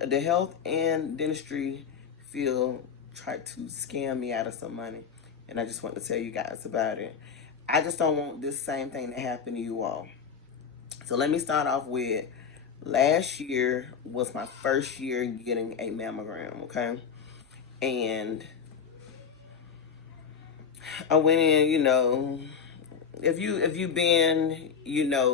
The health and dentistry field tried to scam me out of some money, and I just want to tell you guys about it. I just don't want this same thing to happen to you all. So let me start off with last year was my first year getting a mammogram, okay? And I went in, if you been,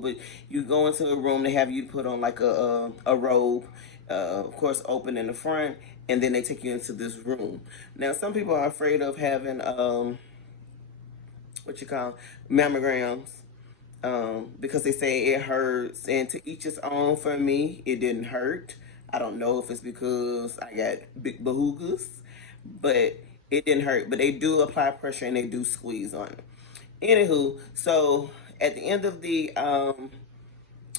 but you go into a room, they have you put on like a robe, of course, open in the front, and then they take you into this room. Now, some people are afraid of having what you call mammograms, because they say it hurts, and to each its own. For me, it didn't hurt. I don't know if it's because I got big bahoogas, but it didn't hurt. But they do apply pressure and they do squeeze on it. Anywho, so at the end of the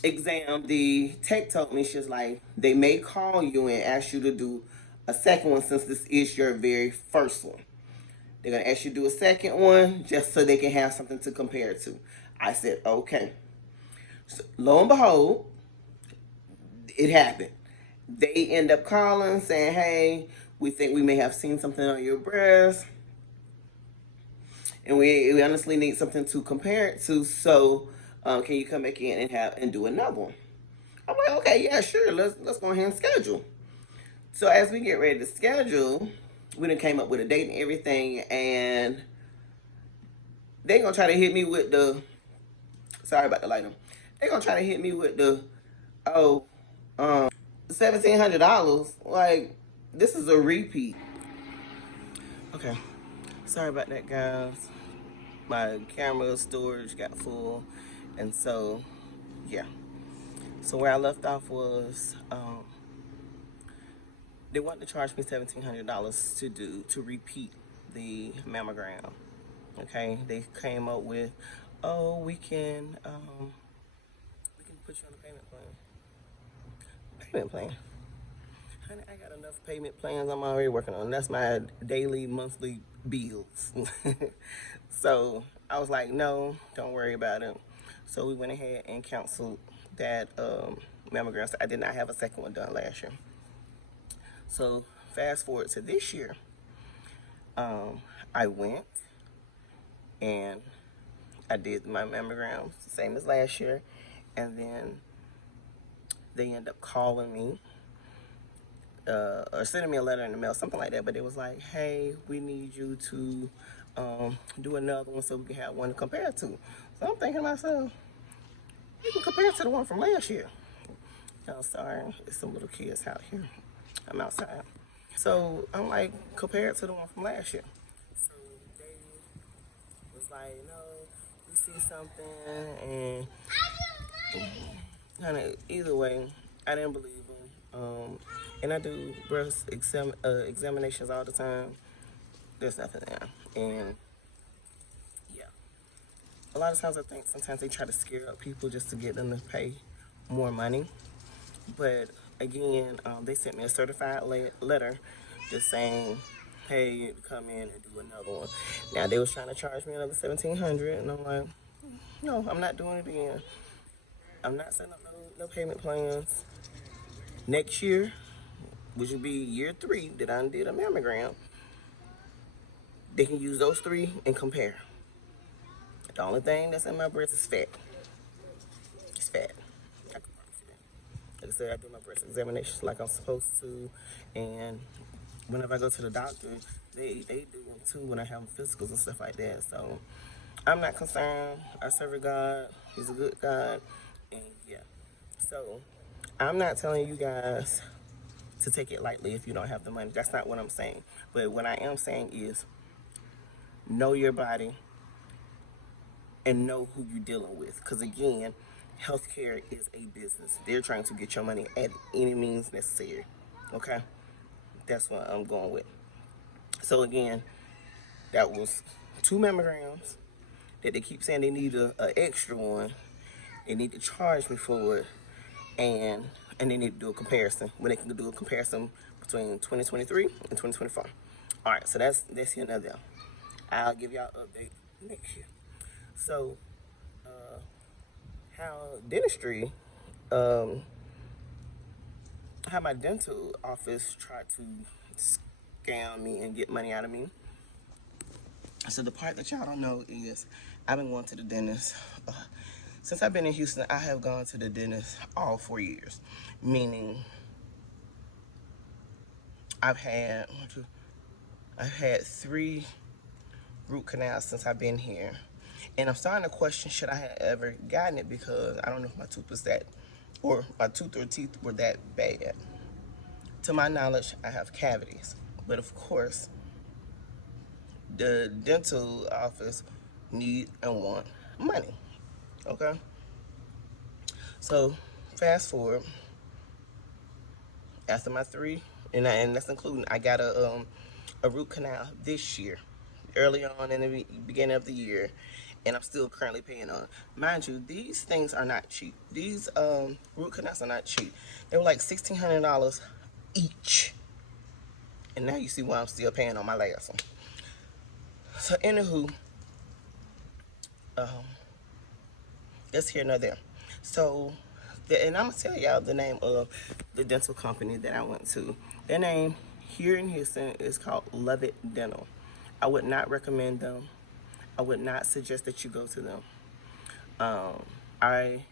exam, the tech told me, she's like, they may call you and ask you to do a second one since this is your very first one. They're gonna ask you to do a second one just so they can have something to compare it to. I said, okay. So, lo and behold, it happened. They end up calling saying, hey, we think we may have seen something on your breast, and we honestly need something to compare it to. So, can you come back in and do another one? I'm like, okay, yeah, sure. Let's go ahead and schedule. So as we get ready to schedule, we done came up with a date and everything, and they gonna try to hit me with the. Sorry about the light. They gonna try to hit me with the, oh, $1,700. Like, this is a repeat. Okay, sorry about that, guys. My camera storage got full, and so yeah. So where I left off was, they want to charge me $1,700 to repeat the mammogram. Okay, they came up with, oh, we can put you on a payment plan. Payment plan. Honey, I got enough payment plans I'm already working on. That's my daily, monthly bills. So I was like, no, don't worry about it. So we went ahead and canceled that mammogram. So I did not have a second one done last year. So fast forward to this year, I went and I did my mammograms, same as last year, and then they end up calling me, or sending me a letter in the mail, something like that. But it was like, hey, we need you to do another one so we can have one to compare to. So I'm thinking to myself, you can compare it to the one from last year. Oh, sorry, there's some little kids out here. I'm outside. So I'm like, compare it to the one from last year. So they was like, no, we see something, and kind of either way, I didn't believe them. And I do breast examinations all the time. There's nothing there, and yeah, a lot of times I think sometimes they try to scare up people just to get them to pay more money. But again, they sent me a certified letter just saying, hey, come in and do another one. Now they was trying to charge me another 1,700, and I'm like, no, I'm not doing it again. I'm not setting up no payment plans. Next year, which would be year 3 that I did a mammogram, they can use those 3 and compare. The only thing that's in my breast is fat. It's fat. I can promise you that. Like I said, I do my breast examinations like I'm supposed to, and whenever I go to the doctor, they do them too when I have physicals and stuff like that. So I'm not concerned. I serve a God. He's a good God, and yeah. So I'm not telling you guys to take it lightly if you don't have the money. That's not what I'm saying. But what I am saying is know your body and know who you're dealing with. Because again, healthcare is a business. They're trying to get your money at any means necessary. Okay? That's what I'm going with. So again, that was 2 mammograms that they keep saying they need a extra one. They need to charge me for it, and they need to do a comparison when they can do a comparison between 2023 and 2024. All right, so that's here and there. I'll give y'all an update next year. So, how dentistry, um, how my dental office tried to scam me and get money out of me. So the part that y'all don't know is I've been going to the dentist. Since I've been in Houston, I have gone to the dentist all 4 years. Meaning I've had 3 root canals since I've been here. And I'm starting to question, should I have ever gotten it, because I don't know if my tooth was that, or my tooth or teeth were that bad. To my knowledge, I have cavities. But of course, the dental office need and want money. Okay? So, fast forward, after my 3, and that's including, I got a root canal this year, early on in the beginning of the year, and I'm still currently paying on. Mind you, these things are not cheap. These root canals are not cheap. They were like $1,600 each, and now you see why I'm still paying on my last one. So anywho, that's here nor there. So, and I'm gonna tell y'all the name of the dental company that I went to. Their name here in Houston is called Lovett Dental. I would not recommend them. I would not suggest that you go to them. I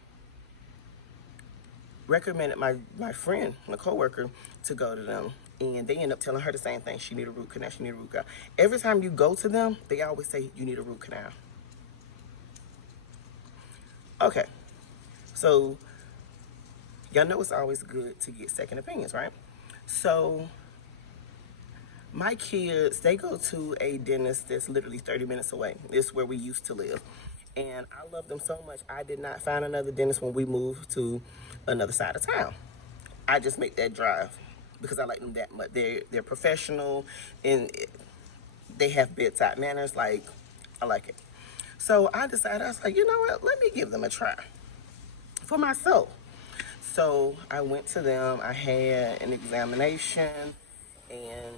recommended my friend, my coworker, to go to them, and they end up telling her the same thing. She need a root canal. She need a root canal. Every time you go to them, they always say you need a root canal. Okay, so y'all know it's always good to get second opinions, right? So my kids, they go to a dentist that's literally 30 minutes away. It's where we used to live. And I love them so much, I did not find another dentist when we moved to another side of town. I just make that drive because I like them that much. They're professional, and they have bedside manners. Like, I like it. So I decided, I was like, you know what? Let me give them a try for myself. So I went to them. I had an examination, and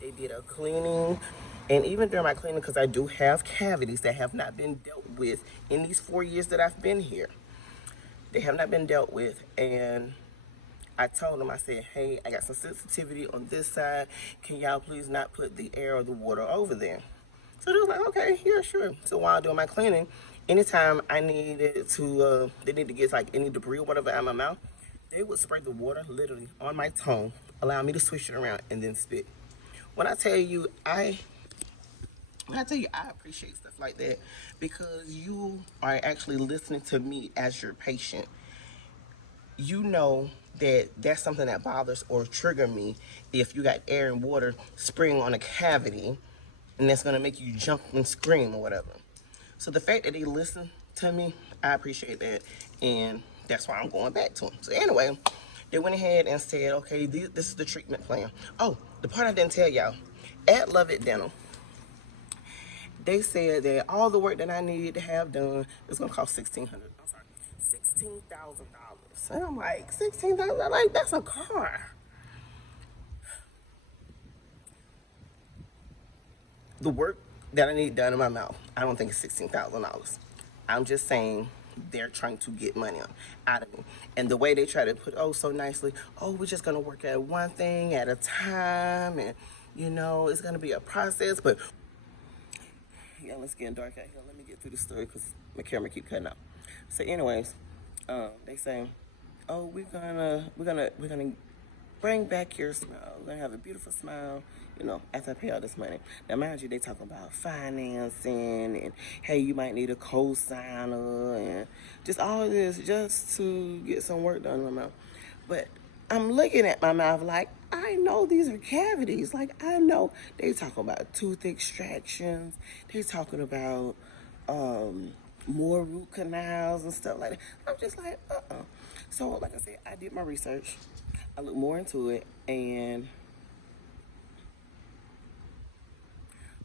they did a cleaning. And even during my cleaning, because I do have cavities that have not been dealt with in these 4 years that I've been here. They have not been dealt with. And I told them, I said, hey, I got some sensitivity on this side. Can y'all please not put the air or the water over there? So they was like, okay, yeah, sure. So while doing my cleaning, anytime I needed to, they need to get like any debris or whatever out of my mouth, they would spray the water literally on my tongue, allow me to switch it around and then spit. When I tell you, I appreciate stuff like that, because you are actually listening to me as your patient. You know that that's something that bothers or trigger me if you got air and water spraying on a cavity, and that's gonna make you jump and scream or whatever. So the fact that they listen to me, I appreciate that, and that's why I'm going back to them. So anyway, they went ahead and said, okay, this is the treatment plan. Oh, the part I didn't tell y'all, at Lovett Dental, they said that all the work that I need to have done is gonna cost $16,000. And I'm like, $16,000? Like, that's a car. The work that I need done in my mouth, I don't think it's $16,000. I'm just saying they're trying to get money out of me. And the way they try to put, oh, so nicely, oh, we're just gonna work at one thing at a time, and you know, it's gonna be a process. But yeah, let's get dark out here. Let me get through the story because my camera keep cutting out. So anyways, they say, oh, we're gonna bring back your smile. We're gonna have a beautiful smile, you know, after I pay all this money. Now, mind you, they talk about financing and, hey, you might need a co-signer and just all this just to get some work done in my mouth. But I'm looking at my mouth like, I know these are cavities. Like, I know they talk about tooth extractions. They talking about more root canals and stuff like that. I'm just like, So, like I said, I did my research. I looked more into it, and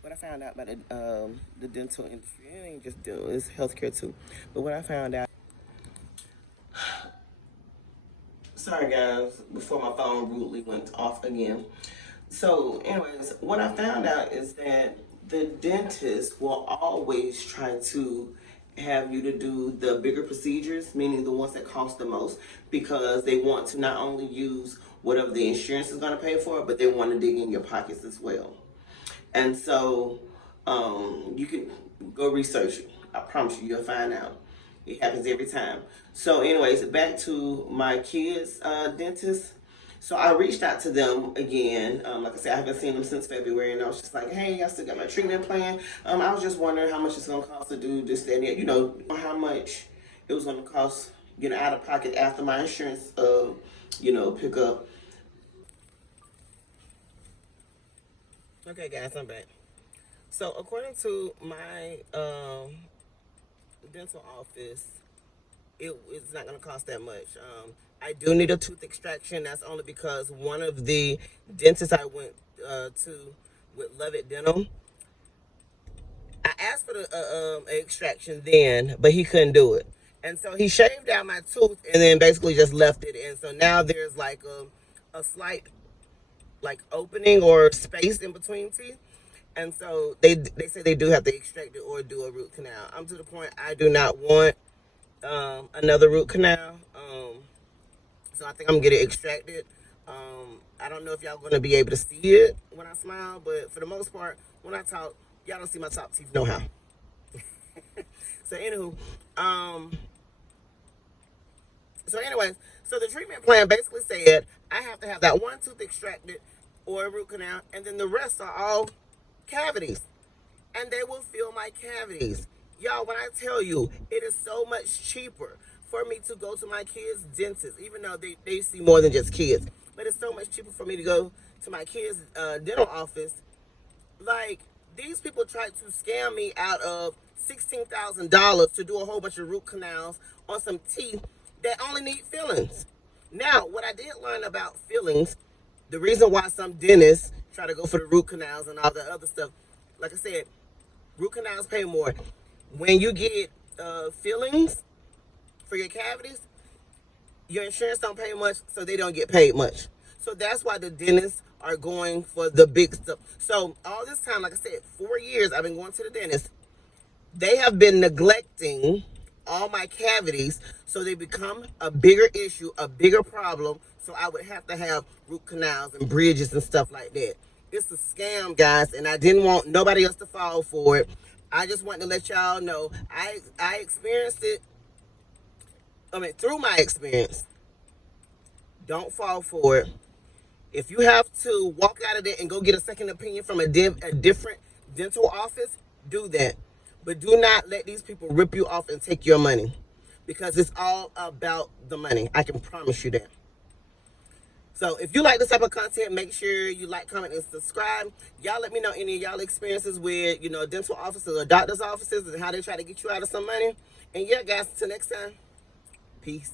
what I found out about the dental industry, it ain't just dental, it's healthcare too. But what I found out, sorry guys, before my phone rudely went off again. So, anyways, what I found out is that the dentist will always try to have you to do the bigger procedures, meaning the ones that cost the most, because they want to not only use whatever the insurance is going to pay for, but they want to dig in your pockets as well. And so you can go research it. I promise you, you'll find out. It happens every time. So anyways, back to my kids' dentist. So I reached out to them again. Like I said, I haven't seen them since February, and I was just like, hey, I still got my treatment plan. I was just wondering how much it's going to cost to do this, that, and that. You know, how much it was going to cost, you know, out of pocket after my insurance, you know, pick up. Okay, guys, I'm back. So according to my dental office, it's not going to cost that much. I do need a tooth extraction. That's only because one of the dentists I went to with Levitt Dental, I asked for the extraction then, but he couldn't do it. And so he shaved out my tooth and then basically just left it. And so now there's like a slight like opening or space in between teeth. And so they say they do have to extract it or do a root canal. I'm to the point I do not want another root canal. So I think I'm gonna get it extracted. I don't know if y'all gonna be able to see it when I smile, but for the most part, when I talk, y'all don't see my top teeth no how. So anywho, so anyways, so the treatment plan basically said I have to have that one tooth extracted or a root canal, and then the rest are all cavities, and they will fill my cavities. Y'all, when I tell you, it is so much cheaper for me to go to my kids' dentist, even though they see more than just kids, but it's so much cheaper for me to go to my kids' dental office. Like, these people tried to scam me out of $16,000 to do a whole bunch of root canals on some teeth that only need fillings. Now, what I did learn about fillings, the reason why some dentists try to go for the root canals and all the other stuff, like I said, root canals pay more. When you get fillings for your cavities, your insurance don't pay much, so they don't get paid much. So that's why the dentists are going for the big stuff. So all this time, like I said, 4 years I've been going to the dentist. They have been neglecting all my cavities, so they become a bigger issue, a bigger problem. So I would have to have root canals and bridges and stuff like that. It's a scam, guys, and I didn't want nobody else to fall for it. I just wanted to let y'all know I experienced it. I mean, through my experience. Don't fall for it. If you have to walk out of there and go get a second opinion from a different dental office, do that. But do not let these people rip you off and take your money, because it's all about the money. I can promise you that. So if you like this type of content, make sure you like, comment, and subscribe. Y'all let me know any of y'all experiences with, you know, dental offices or doctor's offices and how they try to get you out of some money. And yeah, guys, until next time, peace.